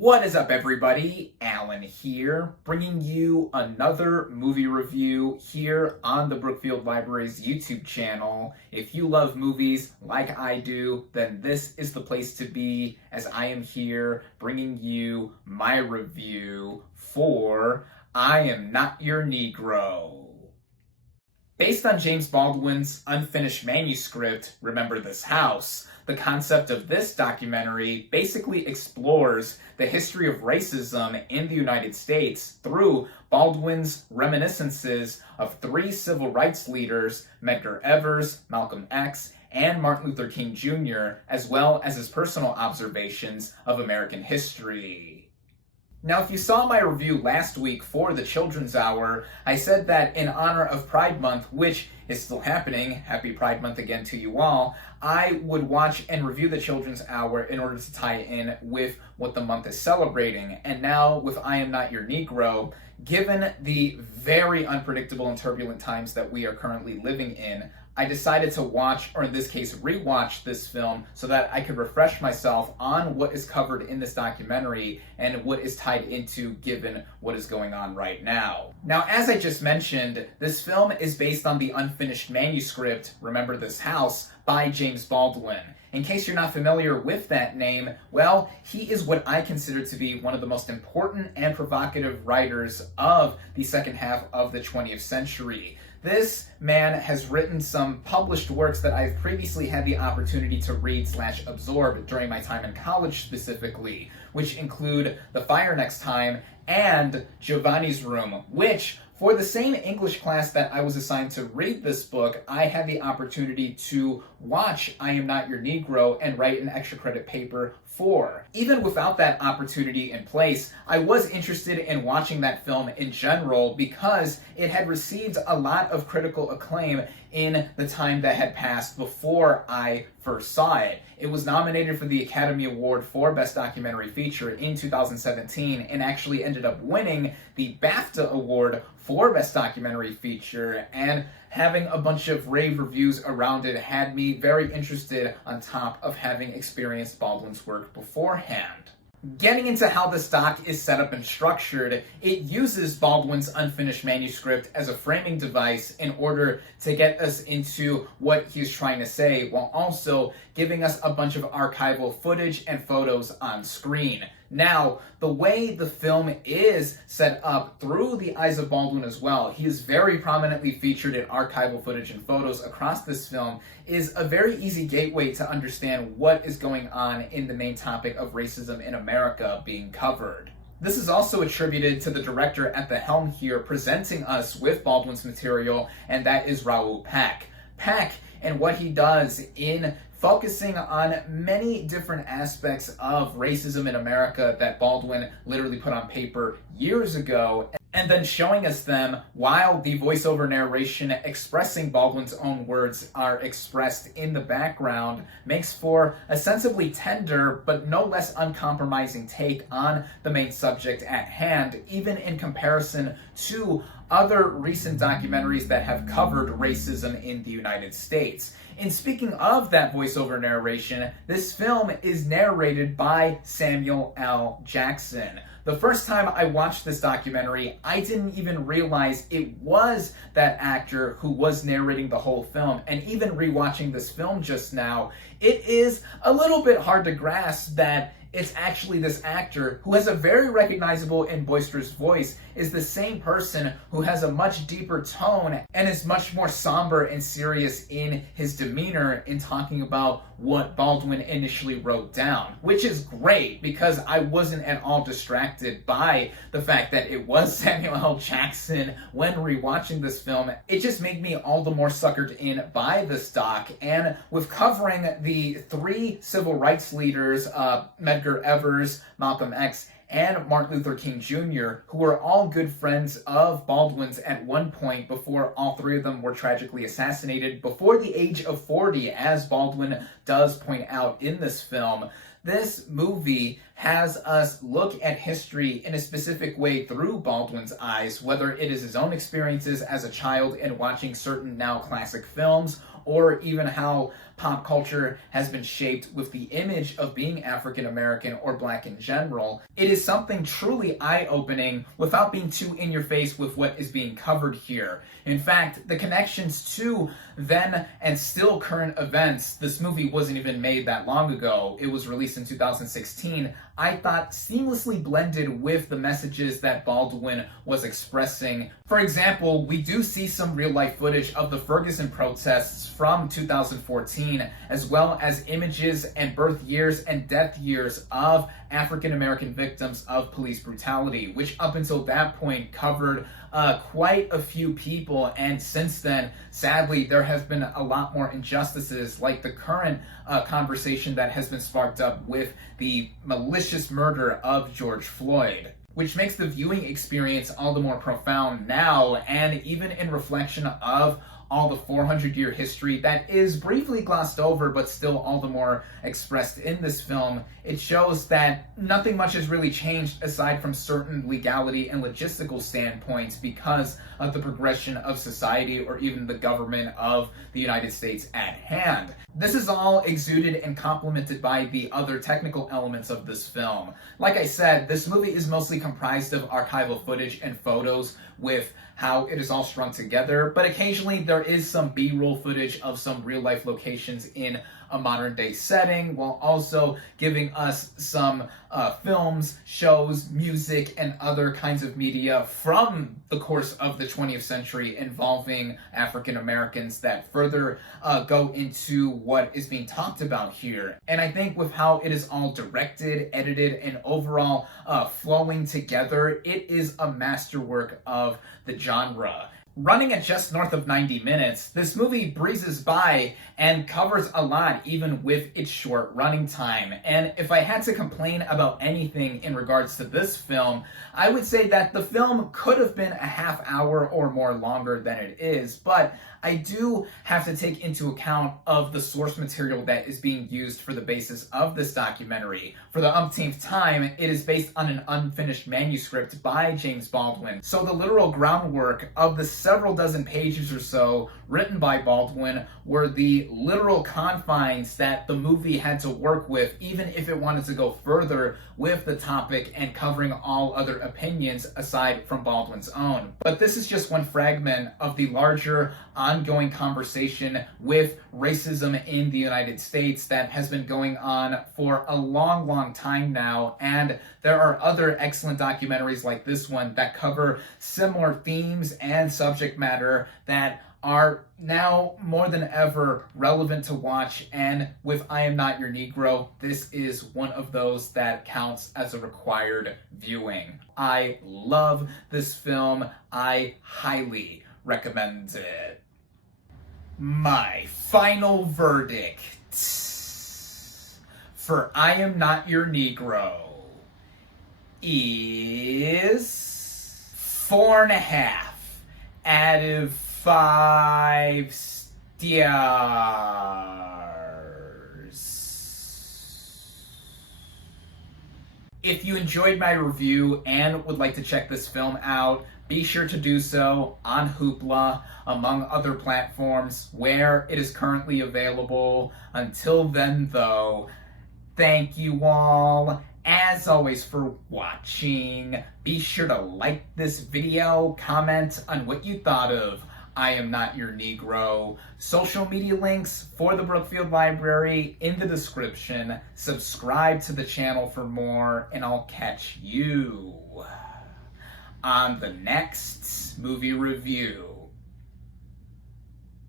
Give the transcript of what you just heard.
What is up, everybody? Alan here, bringing you another movie review here on the Brookfield Library's YouTube channel. If you love movies like I do, then this is the place to be, as I am here bringing you my review for I Am Not Your Negro. Based on James Baldwin's unfinished manuscript, Remember This House, the concept of this documentary basically explores the history of racism in the United States through Baldwin's reminiscences of three civil rights leaders, Medgar Evers, Malcolm X, and Martin Luther King Jr., as well as his personal observations of American history. Now, if you saw my review last week for the Children's Hour, I said that in honor of Pride Month, which is still happening, happy Pride Month again to you all, I would watch and review the Children's Hour in order to tie in with what the month is celebrating. And now, with I Am Not Your Negro, given the very unpredictable and turbulent times that we are currently living in, I decided to watch, or in this case, rewatch this film so that I could refresh myself on what is covered in this documentary and what is tied into given what is going on right now. Now, as I just mentioned, this film is based on the unfinished manuscript, Remember This House, by James Baldwin. In case you're not familiar with that name, well, he is what I consider to be one of the most important and provocative writers of the second half of the 20th century. This man has written some published works that I've previously had the opportunity to read/absorb during my time in college specifically, which include The Fire Next Time and Giovanni's Room, which, for the same English class that I was assigned to read this book, I had the opportunity to watch I Am Not Your Negro and write an extra credit paper for. Even without that opportunity in place, I was interested in watching that film in general because it had received a lot of critical acclaim in the time that had passed before I first saw it. It was nominated for the Academy Award for Best Documentary Feature in 2017 and actually ended up winning the BAFTA Award for Best Documentary Feature, and having a bunch of rave reviews around it had me very interested on top of having experienced Baldwin's work beforehand. Getting into how this doc is set up and structured, it uses Baldwin's unfinished manuscript as a framing device in order to get us into what he's trying to say, while also giving us a bunch of archival footage and photos on screen. Now, the way the film is set up through the eyes of Baldwin as well, he is very prominently featured in archival footage and photos across this film, is a very easy gateway to understand what is going on in the main topic of racism in America being covered. This is also attributed to the director at the helm here presenting us with Baldwin's material, and that is Raoul Peck. Peck and what he does in focusing on many different aspects of racism in America that Baldwin literally put on paper years ago, and then showing us them while the voiceover narration expressing Baldwin's own words are expressed in the background, makes for a sensibly tender but no less uncompromising take on the main subject at hand, even in comparison to other recent documentaries that have covered racism in the United States. And speaking of that voiceover narration, this film is narrated by Samuel L. Jackson. The first time I watched this documentary, I didn't even realize it was that actor who was narrating the whole film. And even rewatching this film just now, it is a little bit hard to grasp that it's actually this actor who has a very recognizable and boisterous voice, is the same person who has a much deeper tone and is much more somber and serious in his demeanor in talking about what Baldwin initially wrote down, which is great because I wasn't at all distracted by the fact that it was Samuel L. Jackson when rewatching this film. It just made me all the more suckered in by this doc, and with covering the three civil rights leaders, Medgar Evers, Malcolm X, and Martin Luther King Jr., who were all good friends of Baldwin's at one point before all three of them were tragically assassinated before the age of 40, as Baldwin does point out in this film. This movie has us look at history in a specific way through Baldwin's eyes, whether it is his own experiences as a child in watching certain now classic films, or even how pop culture has been shaped with the image of being African American or Black in general, it is something truly eye-opening without being too in your face with what is being covered here. In fact, the connections to then and still current events, this movie wasn't even made that long ago, it was released in 2016, I thought seamlessly blended with the messages that Baldwin was expressing. For example, we do see some real-life footage of the Ferguson protests from 2014, as well as images and birth years and death years of African American victims of police brutality, which up until that point covered quite a few people, and since then, sadly, there have been a lot more injustices, like the current conversation that has been sparked up with the malicious murder of George Floyd, which makes the viewing experience all the more profound now, and even in reflection of all the 400-year history that is briefly glossed over but still all the more expressed in this film, it shows that nothing much has really changed aside from certain legality and logistical standpoints because of the progression of society or even the government of the United States at hand. This is all exuded and complemented by the other technical elements of this film. Like I said, this movie is mostly comprised of archival footage and photos with how it is all strung together, but occasionally there is some B-roll footage of some real-life locations in a modern-day setting, while also giving us some films, shows, music, and other kinds of media from the course of the 20th century involving African Americans that further go into what is being talked about here. And I think with how it is all directed, edited, and overall flowing together, it is a masterwork of the genre. Running at just north of 90 minutes, this movie breezes by and covers a lot even with its short running time. And if I had to complain about anything in regards to this film, I would say that the film could have been a half hour or more longer than it is, but I do have to take into account of the source material that is being used for the basis of this documentary. For the umpteenth time, it is based on an unfinished manuscript by James Baldwin. So the literal groundwork of the several dozen pages or so written by Baldwin were the literal confines that the movie had to work with, even if it wanted to go further with the topic and covering all other opinions aside from Baldwin's own. But this is just one fragment of the larger ongoing conversation with racism in the United States that has been going on for a long time now, and there are other excellent documentaries like this one that cover similar themes and subject matter that are now more than ever relevant to watch, and with I Am Not Your Negro, this is one of those that counts as a required viewing. I love this film. I highly recommend it. My final verdict for I Am Not Your Negro is 4.5 out of 5 stars. If you enjoyed my review and would like to check this film out, be sure to do so on Hoopla, among other platforms where it is currently available. Until then, though, thank you all, as always, for watching. Be sure to like this video, comment on what you thought of I Am Not Your Negro. Social media links for the Brookfield Library in the description. Subscribe to the channel for more, and I'll catch you on the next movie review.